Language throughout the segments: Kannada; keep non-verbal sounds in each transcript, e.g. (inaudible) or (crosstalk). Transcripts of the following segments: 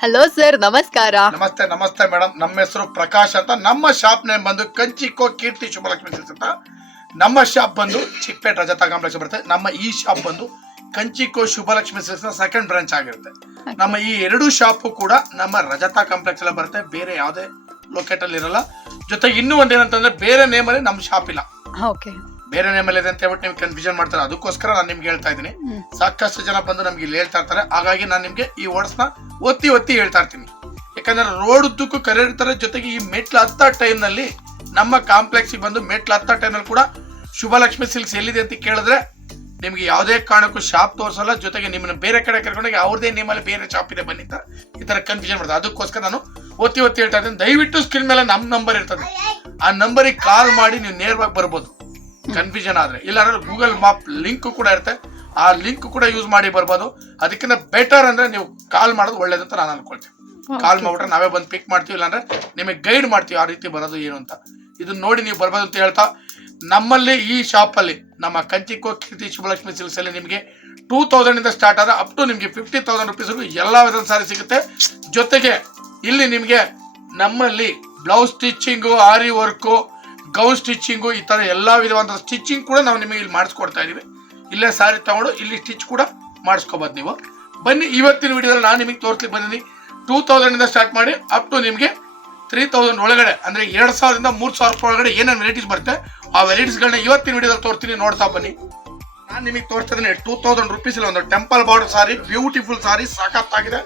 ಹಲೋ ಸರ್ ನಮಸ್ಕಾರ ನಮಸ್ತೆ ನಮಸ್ತೆ ಮೇಡಮ್ ನಮ್ಮ ಹೆಸರು ಪ್ರಕಾಶ್ ಅಂತ. ನಮ್ಮ ಶಾಪ್ ನೇಮ್ ಬಂದು ಕಂಚಿಕೋ ಕೀರ್ತಿ ಶುಭಲಕ್ಷ್ಮಿ ಅಂತ ನಮ್ಮ ಶಾಪ್ ಬಂದು ಚಿಕ್ಕಪೇಟ್ ರಜತಾ ಕಾಂಪ್ಲೆಕ್ಸ್ ಬರುತ್ತೆ. ನಮ್ಮ ಈ ಶಾಪ್ ಬಂದು ಕಂಚಿಕೋ ಶುಭಲಕ್ಷ್ಮಿ ಸಿಲ್ಕ್ಸ್ನ ಸೆಕೆಂಡ್ ಬ್ರಾಂಚ್ ಆಗಿರುತ್ತೆ. ನಮ್ಮ ಈ ಎರಡು ಶಾಪು ಕೂಡ ನಮ್ಮ ರಜತಾ ಕಾಂಪ್ಲೆಕ್ಸ್ ಅಲ್ಲಿ ಬರುತ್ತೆ. ಬೇರೆ ಯಾವುದೇ ಲೊಕೇಟ್ ಅಲ್ಲಿ ಇರಲ್ಲ. ಜೊತೆಗೆ ಇನ್ನೂ ಒಂದೇನಂತಂದ್ರೆ ಬೇರೆ ಅಲ್ಲಿ ನಮ್ಮ ಶಾಪ್ ಇಲ್ಲ. ಓಕೆ ಬೇರೆ ನೇಮಲ್ಲಿ ಇದೆ ಅಂತ ಹೇಳ್ಬಿಟ್ಟು ನೀವು ಕನ್ಫ್ಯೂಷನ್ ಮಾಡ್ತಾರೆ. ಅದಕ್ಕೋಸ್ಕರ ನಾನು ನಿಮ್ಗೆ ಹೇಳ್ತಾ ಇದ್ದೀನಿ. ಸಾಕಷ್ಟು ಜನ ಬಂದು ನಮ್ಗೆ ಇಲ್ಲಿ ಹೇಳ್ತಾ ಇರ್ತಾರೆ. ಹಾಗಾಗಿ ನಾನು ನಿಮ್ಗೆ ಈ ವರ್ಡ್ಸ್ನ ಒತ್ತಿ ಒತ್ತಿ ಹೇಳ್ತಾ ಇರ್ತೀನಿ. ಯಾಕಂದ್ರೆ ರೋಡ್ ಉದ್ದಕ್ಕೂ ಕರೆಯಿರ್ತಾರೆ ಜೊತೆಗೆ ಈ ಮೆಟ್ಲು ಹತ್ತ ಟೈಮ್ನಲ್ಲಿ ನಮ್ಮ ಕಾಂಪ್ಲೆಕ್ಸಿಗೆ ಬಂದು ಮೆಟ್ಲು ಹತ್ತ ಟೈಮ್ನಲ್ಲಿ ಕೂಡ ಶುಭಲಕ್ಷ್ಮಿ ಸಿಲ್ಕ್ಸ್ ಎಲ್ಲಿದೆ ಅಂತ ಕೇಳಿದ್ರೆ ನಿಮಗೆ ಯಾವುದೇ ಕಾರಣಕ್ಕೂ ಶಾಪ್ ತೋರಿಸಲ್ಲ, ಜೊತೆಗೆ ನಿಮ್ಮನ್ನ ಬೇರೆ ಕಡೆ ಕರ್ಕೊಂಡೋಗಿ ಅವ್ರದೇ ನೇಮಲ್ಲಿ ಬೇರೆ ಶಾಪ್ ಇದೆ ಬನ್ನಿ ಈ ತರ ಕನ್ಫ್ಯೂಷನ್ ಮಾಡ್ತಾರೆ. ಅದಕ್ಕೋಸ್ಕರ ನಾನು ಒತ್ತಿ ಒತ್ತಿ ಹೇಳ್ತಾ ಇದ್ದೀನಿ ದಯವಿಟ್ಟು ಸ್ಕ್ರೀನ್ ಮೇಲೆ ನಮ್ಮ ನಂಬರ್ ಇರ್ತದೆ. ಆ ನಂಬರಿಗೆ ಕಾಲ್ ಮಾಡಿ ನೀವು ನೇರವಾಗಿ ಬರ್ಬೋದು. ಕನ್ಫ್ಯೂಷನ್ ಆದರೆ. ಇಲ್ಲಾಂದ್ರೆ ಗೂಗಲ್ ಮ್ಯಾಪ್ ಲಿಂಕ್ ಕೂಡ ಇರುತ್ತೆ. ಆ ಲಿಂಕ್ ಕೂಡ ಯೂಸ್ ಮಾಡಿ ಬರ್ಬೋದು. ಅದಕ್ಕಿಂತ ಬೆಟರ್ ಅಂದ್ರೆ ನೀವು ಕಾಲ್ ಮಾಡೋದು ಒಳ್ಳೇದು ಅಂತ ನಾನು ಅನ್ಕೊಳ್ತೀನಿ. ಕಾಲ್ ಮಾಡ್ಬಿಟ್ರೆ ನಾವೇ ಬಂದು ಪಿಕ್ ಮಾಡ್ತೀವಿ ಇಲ್ಲಾಂದ್ರೆ ನಿಮಗೆ ಗೈಡ್ ಮಾಡ್ತೀವಿ ಆ ರೀತಿ ಬರೋದು ಏನು ಅಂತ. ಇದನ್ನ ನೋಡಿ ನೀವು ಬರ್ಬೋದು ಅಂತ ಹೇಳ್ತಾ ನಮ್ಮಲ್ಲಿ ಈ ಶಾಪಲ್ಲಿ ನಮ್ಮ ಕಂಚಿಕೋ ಕೀರ್ತಿ ಶುಭಲಕ್ಷ್ಮಿ ಸಿಲ್ಸ್ ಅಲ್ಲಿ ನಿಮಗೆ ಟೂ ತೌಸಂಡ್ ಇಂದ ಸ್ಟಾರ್ಟ್ ಆದ್ರೆ ಅಪ್ ಟು ನಿಮಗೆ ಫಿಫ್ಟಿ ತೌಸಂಡ್ ರುಪೀಸ್ ಎಲ್ಲ ವಿಧದ ಸಾರಿ ಸಿಗುತ್ತೆ. ಜೊತೆಗೆ ಇಲ್ಲಿ ನಿಮಗೆ ನಮ್ಮಲ್ಲಿ blouse stitching aari work gown stitching ಈ ಥರ ಎಲ್ಲ ವಿಧವಾದ ಸ್ಟಿಚಿಂಗ್ ಕೂಡ ನಾವು ನಿಮಗೆ ಇಲ್ಲಿ ಮಾಡಿಸ್ಕೊಡ್ತಾ ಇದೀವಿ. ಇಲ್ಲೇ ಸಾರಿ ತಗೊಂಡು ಇಲ್ಲಿ ಸ್ಟಿಚ್ ಕೂಡ ಮಾಡಿಸ್ಕೋಬೋದು ನೀವು. ಬನ್ನಿ ಇವತ್ತಿನ ವಿಡಿಯೋದಲ್ಲಿ ನಾನು ನಿಮಗೆ ತೋರಿಸ್ಲಿಕ್ಕೆ ಬಂದಿದ್ದೀನಿ. ಟೂ ತೌಸಂಡಿಂದ ಸ್ಟಾರ್ಟ್ ಮಾಡಿ ಅಪ್ ಟು ನಿಮಗೆ ತ್ರೀ ತೌಸಂಡ್ ಒಳಗಡೆ ಅಂದರೆ ಎರಡು ಸಾವಿರದಿಂದ ಮೂರು ಸಾವಿರ ರೂಪಾಯಿ ಒಳಗಡೆ ಏನೇನು ವೆರೈಟೀಸ್ ಬರುತ್ತೆ ಆ ವೆರೈಟೀಸ್ಗಳನ್ನ ಇವತ್ತಿನ ವಿಡಿಯೋದಲ್ಲಿ ತೋರಿಸ್ತೀನಿ ನೋಡ್ತಾ ಬನ್ನಿ. ನಾನು ನಿಮಗೆ ತೋರಿಸ್ತಾ ಇದ್ದೀನಿ ಟೂ ತೌಸಂಡ್ ರುಪೀಸಲ್ಲಿ ಒಂದು temple border sari beautiful sari ಸಾಕತ್ತಾಗಿದೆ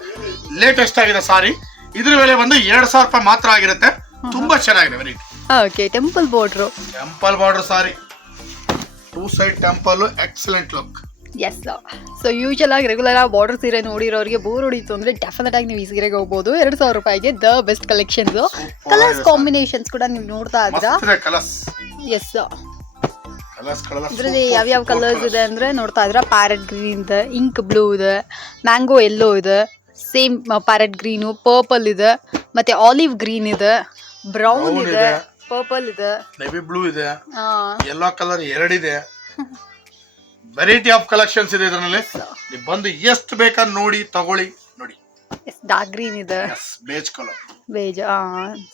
latest ಆಗಿದೆ ಸಾರಿ ಇದ್ರ ಬೆಲೆ ಬಂದು ಎರಡು ಸಾವಿರ ರೂಪಾಯಿ ಮಾತ್ರ ಆಗಿರುತ್ತೆ. ತುಂಬಾ ಚೆನ್ನಾಗಿದೆ variety okay temple border temple border sari two side temple excellent look yes so usual ಆಗಿ ರೆಗ್ಯುಲರ್ ಆಗಿ ಬಾರ್ಡರ್ ಸೀರೆ ನೋಡಿರೋರಿಗೆ ಬೋರ್ ಹೊಡಿತು ಅಂದ್ರೆ ಡೆಫಿನೆಟ್ ಆಗಿ ನೀವು ಈ ಸೀರೆಗೆ ಹೋಗ್ಬೋದು. ಎರಡು ಸಾವಿರ ರೂಪಾಯಿಗೆ the best collections colours combinations ಕೂಡ ನೀವು ನೋಡ್ತಾ ಇದ್ರ ಎಸ್ ಇದರಲ್ಲಿ ಯಾವ್ಯಾವ ಕಲರ್ಸ್ ಇದೆ ಅಂದ್ರೆ ನೋಡ್ತಾ ಇದ್ರ ಪ್ಯಾರೆಟ್ ಗ್ರೀನ್ ಇದೆ ಇಂಕ್ ಬ್ಲೂ ಇದೆ ಮ್ಯಾಂಗೋ ಎಲ್ಲೋ ಇದೆ ಸೇಮ್ ಪ್ಯಾರೆಟ್ ಗ್ರೀನು ಪರ್ಪಲ್ ಇದೆ ಮತ್ತೆ ಆಲಿವ್ ಗ್ರೀನ್ ಇದೆ ಬ್ರೌನ್ ಇದೆ. ಪರ್ಪಲ್ ಇದೆ. ನೆವಿ ಬ್ಲೂ ಇದೆ. ಎಲ್ಲೋ ಯೆಲ್ಲೋ ಕಲರ್ ಎರಡಿದೆ ವೆರೈಟಿ ಆಫ್ ಕಲೆಕ್ಷನ್ಸ್ ಇದೆ ಇದರಲ್ಲಿ. ನೀವು ಬಂದು ಎಷ್ಟು ಬೇಕಾದ್ರೆ ನೋಡಿ ತಗೊಳ್ಳಿ ನೋಡಿ. ಎಸ್ ಡಾರ್ಕ್ ಗ್ರೀನ್ ಇದೆ. Yes beige colour beige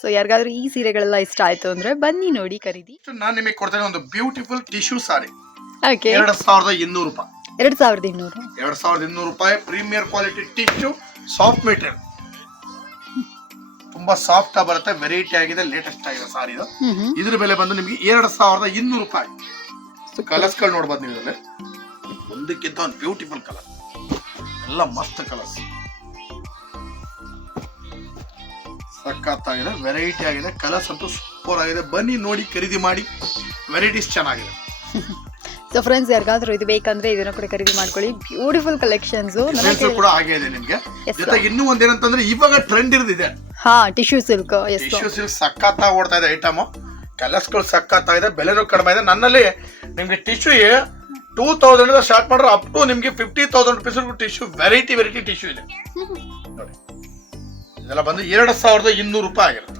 so ಯಾರಿಗಾದ್ರೂ ಈ ಸೀರೆಗಳೆಲ್ಲ ಇಷ್ಟ ಆಯ್ತು ಅಂದ್ರೆ ಬನ್ನಿ ನೋಡಿ ಖರೀದಿ. ನಾನು ನಿಮಗೆ ಕೊಡ್ತೇನೆ ಒಂದು ಬ್ಯೂಟಿಫುಲ್ ಟಿಶ್ಯೂ ಸಾರಿ ಓಕೆ ಎರಡು ಸಾವಿರದ ಇನ್ನೂರು ರೂಪಾಯಿ. ಎರಡ್ ಸಾವಿರದ ಇನ್ನೂರು. ಎರಡ್ ಸಾವಿರದ ಇನ್ನೂರು ರೂಪಾಯಿ premier quality tissue soft material ತುಂಬಾ ಸಾಫ್ಟ್ ಆಗಿ ಬರುತ್ತೆ ವೆರೈಟಿ ಆಗಿದೆ ಲೇಟೆಸ್ಟ್ ಆಗಿದೆ ಸಾರಿ ಇದು. ಇದ್ರ ಬೆಲೆ ಬಂದು ನಿಮಗೆ ಎರಡು ಸಾವಿರದ ಇನ್ನೂರು ರೂಪಾಯಿ ಕಲರ್ಸ್ಗಳು ನೋಡ್ಬೋದು ನೀವು ಇದರಲ್ಲಿ. ಒಂದಕ್ಕಿಂತ ಒಂದು ಬ್ಯೂಟಿಫುಲ್ ಕಲರ್ ಎಲ್ಲ ಮಸ್ತ್ ಕಲರ್ಸ್ ಸಖತ್ತಾಗಿದೆ ವೆರೈಟಿ ಆಗಿದೆ ಕಲರ್ಸ್ ಅಂತೂ ಸೂಪರ್ ಆಗಿದೆ. ಬನ್ನಿ ನೋಡಿ ಖರೀದಿ ಮಾಡಿ. ವೆರೈಟೀಸ್ ಚೆನ್ನಾಗಿದೆ. (laughs) ಸೊ ಫ್ರೆಂಡ್ಸ್ ಯಾರಿಗಾದ್ರೂ ಇದು ಬೇಕಂದ್ರೆ ಇದನ್ನು ಕೂಡ ಖರೀದಿ ಮಾಡ್ಕೊಳ್ಳಿ. ಬ್ಯೂಟಿಫುಲ್ ಕಲೆಕ್ಷನ್ಸ್ ಕೂಡ ಆಗಿದೆ ಇದೆ ನಿಮ್ಗೆ sir. ಜೊತೆಗೆ ಇನ್ನೂ ಒಂದೇನಂತಂದ್ರೆ ಇವಾಗ ಟ್ರೆಂಡ್ ಇರೋದಿದೆ. ಹಾ tissue silk yes tissue silk ಸಕ್ಕತ್ತ ಓಡ್ತಾ ಇದೆ ಐಟಮ್ ಕಲರ್ಸ್ಗಳು ಇದೆ, ಬೆಲೆನೂ ಕಡಿಮೆ ಇದೆ. ನನ್ನಲ್ಲಿ ನಿಮ್ಗೆ ಟಿಶ್ಯೂ ಟೂ ತೌಸಂಡ್ ಸ್ಟಾರ್ಟ್ ಮಾಡ್ರೆ ಅಪ್ ಟು ನಿಮ್ಗೆ fifty thousand rupees tissue variety variety tissue ಇದೆ. ನೋಡಿ. ಇದೆಲ್ಲ ಬಂದು ಎರಡು ಸಾವಿರದ ಇನ್ನೂರು ರೂಪಾಯಿ ಆಗಿರುತ್ತೆ.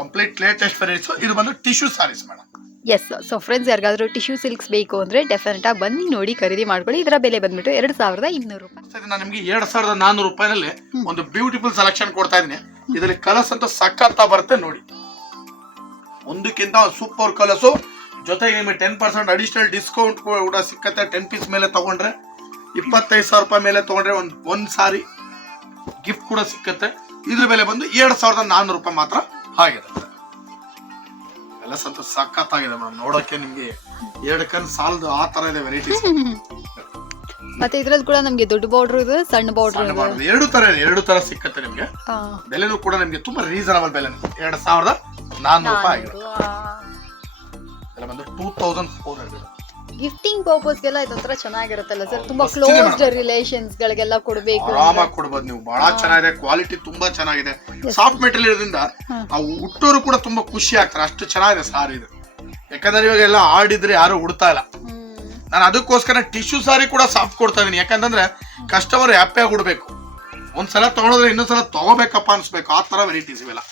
ಕಂಪ್ಲೀಟ್ ಲೇಟೆಸ್ಟ್ ವೆರೈಟೀಸ್ ಇದು ಬಂದು tissue saris madam. Yes so friends ಯಾರಿಗಾದ್ರೂ ಟಿಶ್ಯೂ ಸಿಲ್ಕ್ಸ್ ಬೇಕು ಅಂದ್ರೆ ಡೆಫಿನೆಟ್ ಆಗಿ ಬನ್ನಿ ನೋಡಿ ಖರೀದಿ ಮಾಡ್ಕೊಳ್ಳಿ. ಇದರ ಬೆಲೆ ಬಂದ್ಬಿಟ್ಟು ಎರಡು ಸಾವಿರದ ಇನ್ನೂರು ರೂಪಾಯಿ. ನಾನು ನಿಮಗೆ ಎರಡ್ ಸಾವಿರದ ನಾನ್ನೂರು ರೂಪಾಯಿನಲ್ಲಿ ಒಂದು ಬ್ಯೂಟಿಫುಲ್ ಸೆಲೆಕ್ಷನ್ ಕೊಡ್ತಾ ಇದ್ದೀನಿ. ಇದರಲ್ಲಿ ಕಲರ್ಸ್ ಅಂತ ಸಖತ್ತ ಬರುತ್ತೆ ನೋಡಿ. ಒಂದಕ್ಕಿಂತ ಸೂಪರ್ ಕಲರ್ಸ್ ಜೊತೆಗೆ ನಿಮಗೆ ಟೆನ್ ಪರ್ಸೆಂಟ್ ಅಡಿಷನಲ್ ಡಿಸ್ಕೌಂಟ್ ಕೂಡ ಸಿಕ್ಕತ್ತೆ. ಟೆನ್ ಪೀಸ್ ಮೇಲೆ ತಗೊಂಡ್ರೆ ಇಪ್ಪತ್ತೈದು ಸಾವಿರ ರೂಪಾಯಿ ಮೇಲೆ ತಗೊಂಡ್ರೆ ಒಂದು ಒಂದು ಸಾರಿ ಗಿಫ್ಟ್ ಕೂಡ ಸಿಕ್ಕತ್ತೆ. ಇದ್ರ ಬೆಲೆ ಬಂದು ಎರಡ್ ಸಾವಿರದ ನಾನ್ನೂರು ರೂಪಾಯಿ ಮಾತ್ರ ಆಗಿರುತ್ತೆ ಕಲರ್ಸ್ ಅಂತೂ ಸಖತ್ತಾಗಿದೆ ಮೇಡಮ್ ನೋಡೋಕೆ ನಿಮಗೆ ಎರಡು ಕನ್ ಸಾಲದು ಆ ತರ ಇದೆ ವೆರೈಟೀಸ್ ಮತ್ತೆ ಇದ್ರಲ್ಲಿ ಕೂಡ ನಮಗೆ ದೊಡ್ಡ ಬಾರ್ಡರ್ ಇದೆ ಸಣ್ಣ ಬಾರ್ಡರ್ ಇದೆ. ಎರಡು ತರ ಇದೆ ಎರಡು ತರ ಸಿಕ್ಕತ್ತೆ ನಿಮಗೆ. ಬೆಲೆನೂ ಕೂಡ ನಿಮಗೆ ತುಂಬಾ ರೀಸನಬಲ್ ಬೆಲೆ ಎರಡ್ ಸಾವಿರದ ನಾನ್ನೂರು ರೂಪಾಯಿ ಆಗಿರುತ್ತೆ ಎಲ್ಲ ಬಂದು two thousand four hundred gifting ಪರ್ಪಸ್ಗೆಲ್ಲ ಇದೊಂಥರ ಚೆನ್ನಾಗಿರುತ್ತಲ್ಲ ಸರ್ ತುಂಬಾ ಕ್ಲೋಸ್ಡ್ ರಿಲೇಷನ್ಸ್ ಗಳಿಗೆಲ್ಲ ಕೊಡ್ಬೇಕು ಆರಾಮಾಗಿ ಕೊಡ್ಬೋದು ನೀವು. ಬಹಳ ಚೆನ್ನಾಗಿದೆ ಕ್ವಾಲಿಟಿ ತುಂಬಾ ಚೆನ್ನಾಗಿದೆ. ಸಾಫ್ಟ್ ಮೆಟೀರಿಯಲ್ ಇರೋದ್ರಿಂದ ಆ ಹುಟ್ಟೋರು ಕೂಡ ತುಂಬಾ ಖುಷಿ ಆಗ್ತಾರೆ. ಅಷ್ಟು ಚೆನ್ನಾಗಿದೆ ಸಾರಿ ಇದು. ಯಾಕಂದ್ರೆ ಇವಾಗ ಎಲ್ಲ ಆಡಿದ್ರೆ ಯಾರು ಉಡ್ತಾ ಇಲ್ಲ. ನಾನು ಅದಕ್ಕೋಸ್ಕರ ಟಿಶ್ಯೂ ಸಾರಿ ಕೂಡ ಸಾಫ್ಟ್ ಕೊಡ್ತಾ ಇದೀನಿ. ಯಾಕಂತಂದ್ರೆ ಕಸ್ಟಮರ್ ಹ್ಯಾಪಿಯಾಗಿ ಉಡ್ಬೇಕು. ಒಂದ್ಸಲ ತಗೊಂಡ್ರೆ ಇನ್ನೊಂದ್ಸಲ ತಗೋಬೇಕಪ್ಪ ಅನ್ಸ್ಬೇಕು. ಆ ತರ ವೆರೈಟೀಸ್ ಇವೆಲ್ಲ.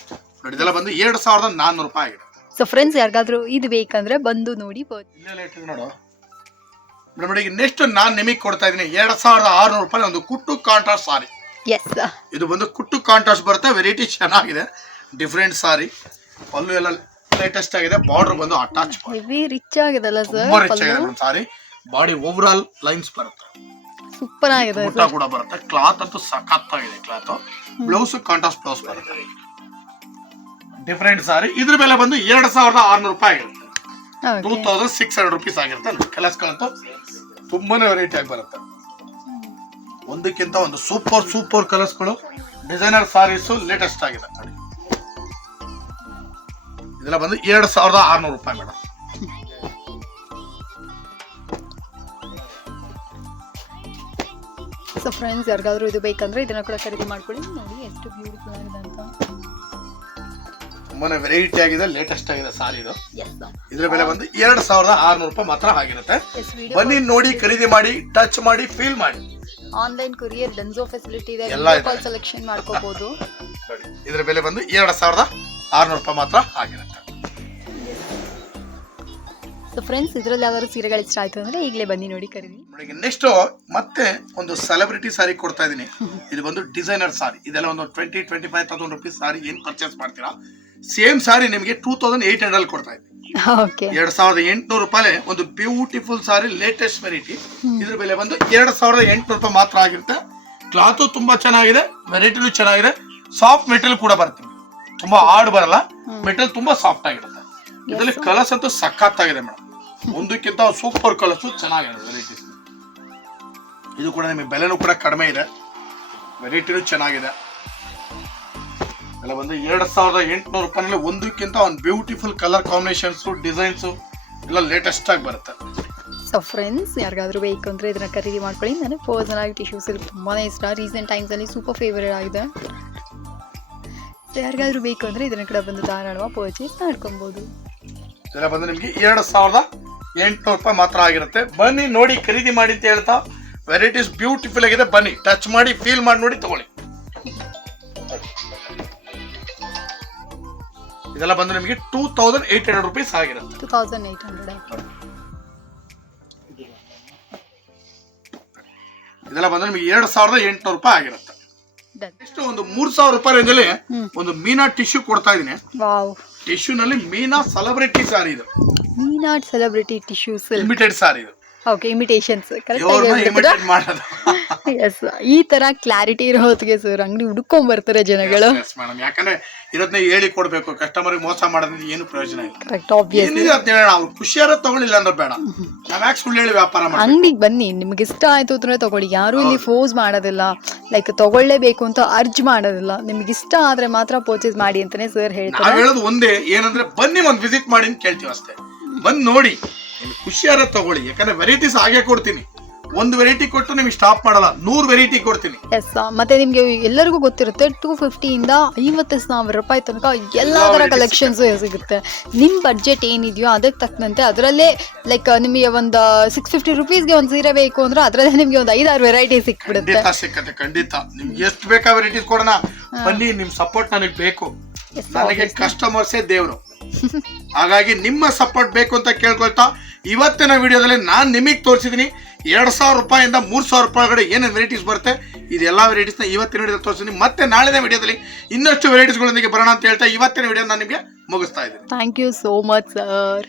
ಇದೆಲ್ಲ ಬಂದು ಎರಡ್ ಸಾವಿರದ ನಾನ್ನೂರು ರೂಪಾಯಿ ಆಗಿದೆ. ಸೊ ಫ್ರೆಂಡ್ಸ್ ಯಾರಿಗಾದ್ರೂ ಇದು ಬೇಕಂದ್ರೆ ಬಂದು ನೋಡಿ. ನೋಡು. ಮೇಡಮ್ ನೆಕ್ಸ್ಟ್ ನಾನು ನಿಮಗೆ ಕೊಡ್ತಾ ಇದ್ದೀನಿ. ಎರಡು ಸಾವಿರದ ಆರುನೂರು ರೂಪಾಯಿ ಒಂದು ಕುಟ್ಟು ಕಾಂಟ್ರಾಸ್ಟ್ ಸಾರಿ. ಇದು ಬಂದು ಕುಟ್ಟು ಕಾಂಟ್ರಾಸ್ಟ್ ಬರುತ್ತೆ ವೆರೈಟಿ ಚೆನ್ನಾಗಿದೆ. ಡಿಫ್ರೆಂಟ್ ಸಾರಿ. ಪಲ್ಲು ಎಲ್ಲ ಲೇಟೆಸ್ಟ್ ಆಗಿದೆ ಬಾರ್ಡರ್ ಬಂದು ಅಟ್ಯಾಚ್ ಹೆವಿ ರಿಚ್ ಸರ್ ತುಂಬಾ ರಿಚ್ ಆಗಿದೆ ಆಗಿದೆ sari. Body over all lines ಬರುತ್ತೆ. ಸೂಪರ್ ಆಗಿದೆ ಊಟ ಕೂಡ ಬರುತ್ತೆ. ಕ್ಲಾತ್ ಅಂತೂ ಸಖತ್ತಾಗಿದೆ ಕ್ಲಾತ್ ಬ್ಲೌಸ್ ಕಾಂಟ್ರಾಸ್ಟ್ ಬ್ಲೌಸ್ ಬರುತ್ತೆ. ಡಿಫ್ರೆಂಟ್ ಸಾರಿ. ಇದ್ರ ಬೆಲೆ ಬಂದು ಎರಡ್ ಸಾವಿರದ ಆರ್ನೂರು ರೂಪಾಯಿ ಆಗಿರುತ್ತೆ two thousand six hundred rupees ಆಗಿರುತ್ತೆ. ಕಲರ್ಸ್ಗಳಂತೂ ತುಂಬಾನೇ ವೆರೈಟಿ ಆಗಿ ಬರುತ್ತೆ. ಒಂದಕ್ಕಿಂತ ಒಂದು ಸೂಪರ್ ಸೂಪರ್ ಕಲರ್ಸ್ಗಳು ಡಿಸೈನರ್ ಸಾರೀಸು ಲೇಟೆಸ್ಟ್ ಆಗಿದೆ. ಇದೆಲ್ಲ ಬಂದು ಎರಡು ಸಾವಿರದ ಆರ್ನೂರು ರೂಪಾಯಿ ಮೇಡಮ್ ಸೊ ಫ್ರೆಂಡ್ಸ್ ಯಾರಿಗಾದ್ರೂ ಇದು ಬೇಕಂದ್ರೆ ಇದನ್ನ ಕೂಡ ಖರೀದಿ ಮಾಡ್ಕೊಳ್ಳಿ. ನೋಡಿ, ಎಷ್ಟು ಬ್ಯೂಟಿಫುಲ್ ಆಗಿದೆ ಅಂತ. ತುಂಬಾನೇ ವೆರೈಟಿ ಆಗಿದೆ ಲೇಟೆಸ್ಟ್ ಆಗಿದೆ ಸಾರಿ ಇದು ಇದ್ರ ಬೆಲೆ ಬಂದು ಎರಡು ಸಾವಿರದ ಆರ್ನೂರು ರೂಪಾಯಿ ಮಾತ್ರ ಆಗಿರುತ್ತೆ. ಬನ್ನಿ ನೋಡಿ ಖರೀದಿ ಮಾಡಿ ಟಚ್ ಮಾಡಿ ಫೀಲ್ ಮಾಡಿ. ಆನ್ಲೈನ್ ಕೊರಿಯರ್ ಡೆನ್ಸೋ ಫೆಸಿಲಿಟಿ ಇದೆ. ಎಲ್ಲ. ಕಾಲ್ ಸೆಲೆಕ್ಷನ್ ಮಾಡ್ಕೋಬಹುದು ಇದ್ರ ಬೆಲೆ ಬಂದು ಎರಡು ಸಾವಿರದ ಆರ್ನೂರು ರೂಪಾಯಿ ಮಾತ್ರ ಆಗಿರುತ್ತೆ. ಸೊ ಫ್ರೆಂಡ್ಸ್ ಇದರಲ್ಲಿ ಯಾವ್ದಾದ್ರು ಸೀರೆಗಳು ಇಷ್ಟ ಆಯ್ತು ಅಂದ್ರೆ ಈಗಲೇ ಬನ್ನಿ ನೋಡಿ ಖರೀದಿ. ನೋಡಿ ನೆಕ್ಸ್ಟ್ ಮತ್ತೆ ಒಂದು ಸೆಲೆಬ್ರಿಟಿ ಸಾರಿ ಕೊಡ್ತಾ ಇದೀನಿ. (laughs) ಇದು ಬಂದು ಡಿಸೈನರ್ ಸಾರಿ ಇದೆಲ್ಲ ಒಂದು twenty twenty five thousand rupees sari ಏನ್ ಪರ್ಚೇಸ್ ಮಾಡ್ತೀರಾ? ಸೇಮ್ ಸಾರಿ ನಿಮಗೆ ಟೂ ತೌಸಂಡ್ ಏಟ್ ಹಂಡ್ರೆಡ್ ಕೊಡ್ತಾ ಇದ್ದೀನಿ. ಓಕೆ ಎರಡ್ ಸಾವಿರದ ಎಂಟುನೂರು ರೂಪಾಯಿ ಒಂದು ಬ್ಯೂಟಿಫುಲ್ ಸಾರಿ ಲೇಟೆಸ್ಟ್ ವೆರೈಟಿ ಇದ್ರ ಬೆಲೆ ಬಂದು ಎರಡ್ ಸಾವಿರದ ಎಂಟುನೂರು ರೂಪಾಯಿ ಮಾತ್ರ ಆಗಿರುತ್ತೆ. ಕ್ಲಾತು ತುಂಬಾ ಚೆನ್ನಾಗಿದೆ ವೆರೈಟಿನೂ ಚೆನ್ನಾಗಿದೆ. ಸಾಫ್ಟ್ ಮೆಟೀರಿಯಲ್ ಕೂಡ ಬರುತ್ತೆ. ತುಂಬಾ ಹಾರ್ಡ್ ಬರಲ್ಲ. ಮೆಟೀರಿಯಲ್ ತುಂಬಾ ಸಾಫ್ಟ್ ಆಗಿರುತ್ತೆ. ಇದರಲ್ಲಿ ಕಲರ್ಸ್ ಅಂತೂ ಸಖತ್ತಾಗಿದೆ ಮೇಡಮ್. ಒಂದಕ್ಕಿಂತ ಸೂಪರ್ ಕಲರ್ಸ್ ಚೆನ್ನಾಗಿದೆ ವೆರೈಟಿ ಇದು ಕೂಡ ನಿಮಗೆ ಬೆಲೆನೂ ಕೂಡ ಕಡಿಮೆ ಇದೆ. ವೆರೈಟಿನೂ ಚೆನ್ನಾಗಿದೆ. ಎಲ್ಲ ಬಂದು ಎರಡು ಸಾವಿರದ ಎಂಟುನೂರು ರೂಪಾಯಿನಲ್ಲಿ ಒಂದಕ್ಕಿಂತ ಒಂದು ಬ್ಯೂಟಿಫುಲ್ ಕಲರ್ ಕಾಂಬಿನೇಷನ್ಸ್ ಡಿಸೈನ್ಸ್ ಎಲ್ಲ ಲೇಟೆಸ್ಟ್ ಆಗಿ ಬರುತ್ತೆ. ಸೊ ಫ್ರೆಂಡ್ಸ್ ಯಾರಿಗಾದ್ರೂ ಬೇಕು ಅಂದರೆ ಇದನ್ನ ಖರೀದಿ ಮಾಡ್ಕೊಳ್ಳಿ. ನನಗೆ ಪರ್ಸನಲ್ ಆಗಿ ಟಿಶ್ಯೂಸ್ ತುಂಬಾ ಇಷ್ಟ. ರೀಸೆಂಟ್ ಟೈಮ್ಸ್ ಅಲ್ಲಿ ಸೂಪರ್ ಫೇವರೇಟ್ ಆಗಿದೆ. ಸೊ ಯಾರಿಗಾದ್ರೂ ಬೇಕು ಅಂದರೆ ಇದನ್ನ ಕೂಡ ಬಂದು ಧಾರಾಳವಾಗಿ ಪರ್ಚೇಸ್ ಮಾಡ್ಕೊಬೋದು. ಇದೆಲ್ಲ ಬಂದು ನಿಮಗೆ ಎರಡು ಸಾವಿರದ ಎಂಟುನೂರು ರೂಪಾಯಿ ಮಾತ್ರ ಆಗಿರುತ್ತೆ. ಬನ್ನಿ ನೋಡಿ ಖರೀದಿ ಮಾಡಿ ಅಂತ ಹೇಳ್ತಾ ವೆರೈಟೀಸ್ ಬ್ಯೂಟಿಫುಲ್ ಆಗಿದೆ. ಬನ್ನಿ ಟಚ್ ಮಾಡಿ ಫೀಲ್ ಮಾಡಿ ನೋಡಿ ತಗೊಳ್ಳಿ. ಇದೆಲ್ಲ ಬಂದು ನಿಮಗೆ two thousand eight hundred rupees ಆಗಿರುತ್ತೆ. ಟೂ ತೌಸಂಡ್ ಏಯ್ಟ್ ಹಂಡ್ರೆಡ್ ಇದೆಲ್ಲ ಬಂದು ನಿಮಗೆ ಎರಡು ಸಾವಿರದ ಎಂಟುನೂರು ರೂಪಾಯಿ ಆಗಿರುತ್ತೆ. ನೆಕ್ಸ್ಟ್ ಒಂದು ಮೂರ್ ಸಾವಿರ ರೂಪಾಯಿ ರೇಂಜಲ್ಲಿ ಒಂದು ಮೀನಾ ಟಿಶ್ಯೂ ಕೊಡ್ತಾ ಇದೀನಿ. ಟಿಶ್ಯೂ ನಲ್ಲಿ ಮೀನಾ ಸೆಲೆಬ್ರಿಟಿ ಸಾರಿ ಇದು. Meena celebrity tissues limited sari ಇದು. ಓಕೆ ಇಮಿಟೇಷನ್ಸ್ ಮಾಡೋದು. ಎಸ್ ಈ ತರ ಕ್ಲಾರಿಟಿ ಇರೋ ಹೊತ್ತಿಗೆ ಸರ್ ಅಂಗಡಿ ಹುಡ್ಕೊಂಡ್ ಬರ್ತಾರೆ ಜನಗಳು. ಮೇಡಮ್ ಯಾಕಂದ್ರೆ ಇರೋದನ್ನ ಹೇಳಿ ಕೊಡಬೇಕು ಕಸ್ಟಮರ್ ಮೋಸ ಮಾಡೋದ್ರಿಂದ ಏನು ಪ್ರಯೋಜನ ಇಲ್ಲ. ಕರೆಕ್ಟ್ ಆಬ್ವಿಯಸ್ ಏನಿದೆ ಹೇಳೋಣ ಅವ್ರು ಖುಷಿಯಾರ ತಗೊಳ್ಳಿಲ್ಲ ಅಂದ್ರೆ ಬೇಡ. ನಾವ್ ಯಾಕೆ ಸುಳ್ಳು ಹೇಳಿ ವ್ಯಾಪಾರ ಮಾಡಿ ಅಂಗಡಿಗೆ ಬನ್ನಿ ನಿಮ್ಗೆ ಇಷ್ಟ ಆಯ್ತು ಅಂದ್ರೆ ತಗೊಳ್ಳಿ. ಯಾರು ಇಲ್ಲಿ ಫೋಸ್ ಮಾಡೋದಿಲ್ಲ. ಲೈಕ್ ತಗೊಳ್ಳೇಬೇಕು ಅಂತ ಅರ್ಜ್ ಮಾಡೋದಿಲ್ಲ. ನಿಮ್ಗೆ ಇಷ್ಟ ಆದ್ರೆ ಮಾತ್ರ ಪರ್ಚೇಸ್ ಮಾಡಿ ಅಂತಾನೆ ಸರ್ ನಾವ್ ಹೇಳ್ತಾರೆ ಹೇಳೋದು ಒಂದೇ ಏನಂದ್ರೆ ಬನ್ನಿ ಒಂದು ವಿಸಿಟ್ ಮಾಡಿ ಅಂತ ಕೇಳ್ತೀವಿ ಅಷ್ಟೇ. ಬಂದು ನೋಡಿ. ಖುಷಿಯಾರ ತಗೊಳ್ಳಿ. ಯಾಕಂದ್ರೆ ವೆರೈಟೀಸ್ ಹಾಗೆ ಕೊಡ್ತೀನಿ. ಒಂದು ವೆರೈಟಿ ಕೊಟ್ಟು ನಿಮ್ಗೆ ಸ್ಟಾಪ್ ಮಾಡಲ್ಲ. ನೂರು ವೆರೈಟಿ ಕೊಡ್ತೀನಿ. ಎಸ್ ಮತ್ತೆ ನಿಮ್ಗೆ ಎಲ್ಲರಿಗೂ ಗೊತ್ತಿರುತ್ತೆ ಟೂ ಫಿಫ್ಟಿಯಿಂದ ಐವತ್ತು ಸಾವಿರ ರೂಪಾಯಿ ತನಕ ಎಲ್ಲಾ ತರ ಕಲೆಕ್ಷನ್ಸು ಸಿಗುತ್ತೆ. ನಿಮ್ ಬಡ್ಜೆಟ್ ಏನಿದೆಯೋ ಅದಕ್ಕೆ ತಕ್ಕಂತೆ ಅದರಲ್ಲೇ ಲೈಕ್ ನಿಮಗೆ ಒಂದು ಸಿಕ್ಸ್ ಫಿಫ್ಟಿ ರುಪೀಸ್ಗೆ ಒಂದು ಸೀರೆ ಬೇಕು ಅಂದ್ರೆ ಅದರಲ್ಲೇ ನಿಮ್ಗೆ ಒಂದು ಐದಾರು ವೆರೈಟಿ ಸಿಕ್ಬಿಡುತ್ತೆ. ಖಂಡಿತ ಸಿಕ್ಕತ್ತೆ ಖಂಡಿತ. ನಿಮ್ಗೆ ಎಷ್ಟು ಬೇಕಾ ವೆರೈಟೀಸ್ ಕೊಡೋಣ? ಬನ್ನಿ ನಿಮ್ಮ ಸಪೋರ್ಟ್ ನನಗೆ ಬೇಕು. ನನಗೆ. ಕಸ್ಟಮರ್ಸೇ ದೇವ್ರು. ಹಾಗಾಗಿ ನಿಮ್ಮ ಸಪೋರ್ಟ್ ಬೇಕು ಅಂತ ಕೇಳ್ಕೊಳ್ತಾ ಇವತ್ತಿನ ವಿಡಿಯೋದಲ್ಲಿ ನಾನು ನಿಮಗೆ ತೋರಿಸಿದ್ದೀನಿ ಎರಡು ಸಾವಿರ ರೂಪಾಯಿಂದ ಮೂರು ಸಾವಿರ ರೂಪಾಯಿ ಏನೇನು ವೆರೈಟೀಸ್ ಬರುತ್ತೆ, ಇದೆಲ್ಲ ವೆರೈಟೀಸ್ನ ಇವತ್ತಿನ ವಿಡಿಯೋ ತೋರಿಸಿದೀನಿ. ಮತ್ತೆ ನಾಳಿನ ವಿಡಿಯೋದಲ್ಲಿ ಇನ್ನಷ್ಟು ವೆರೈಟೀಸ್ಗಳೊಂದಿಗೆ ಬರೋಣ ಅಂತ ಹೇಳ್ತಾ ಇವತ್ತಿನ ವಿಡಿಯೋ ನಾನು ನಿಮಗೆ ಮುಗಿಸ್ತಾ ಇದ್ದೀನಿ. Thank you so much sir